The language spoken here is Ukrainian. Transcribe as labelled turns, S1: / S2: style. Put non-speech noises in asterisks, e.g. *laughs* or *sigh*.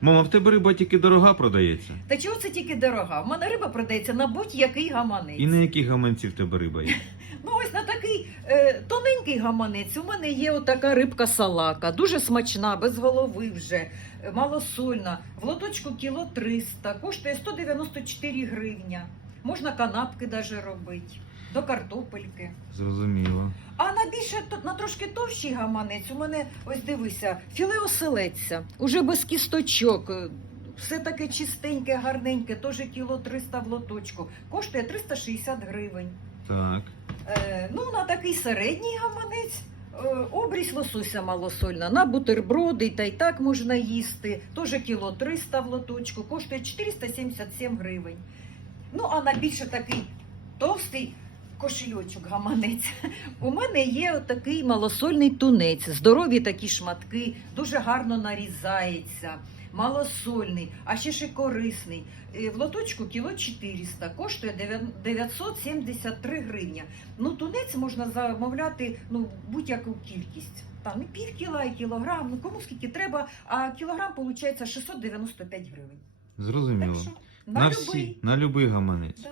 S1: Мама, в тебе риба тільки дорога продається.
S2: Та чого це тільки дорога? В мене риба продається на будь-який гаманець.
S1: І на які гаманці в тебе риба є? *laughs*
S2: Ну ось на такий е, тоненький гаманець. У мене є отака рибка салака, дуже смачна, без голови вже, малосольна. В лоточку кіло 300, коштує 194 гривня. Можна канапки даже робити, до картопельки.
S1: Зрозуміло.
S2: А на більше на трошки товщий гаманець у мене ось дивися, філе оселедця, уже без кісточок. е, Все таке чистеньке, гарненьке, теж кіло 300 в лоточку. Коштує 360 гривень.
S1: Так.
S2: Е, ну, на такий середній гаманець. е, Обрізь лосося малосольна, на бутерброди та й так можна їсти. Теж кіло 300 в лоточку, коштує 477 гривень. Ну, а на більше такий товстий кошельочок гаманець. У мене є такий малосольний тунець, здорові такі шматки, дуже гарно нарізається. Малосольний, а ще ще корисний. Е, В лоточку кіло 400, коштує 973 гривня. Ну, тунець можна замовляти ну, будь-яку кількість. Там і пів кіла, і кілограм, ну кому скільки треба, а кілограм виходить 695 гривень.
S1: Зрозуміло.
S2: Так що
S1: На
S2: на
S1: всі,
S2: любий.
S1: на любий гаманець.
S2: Да.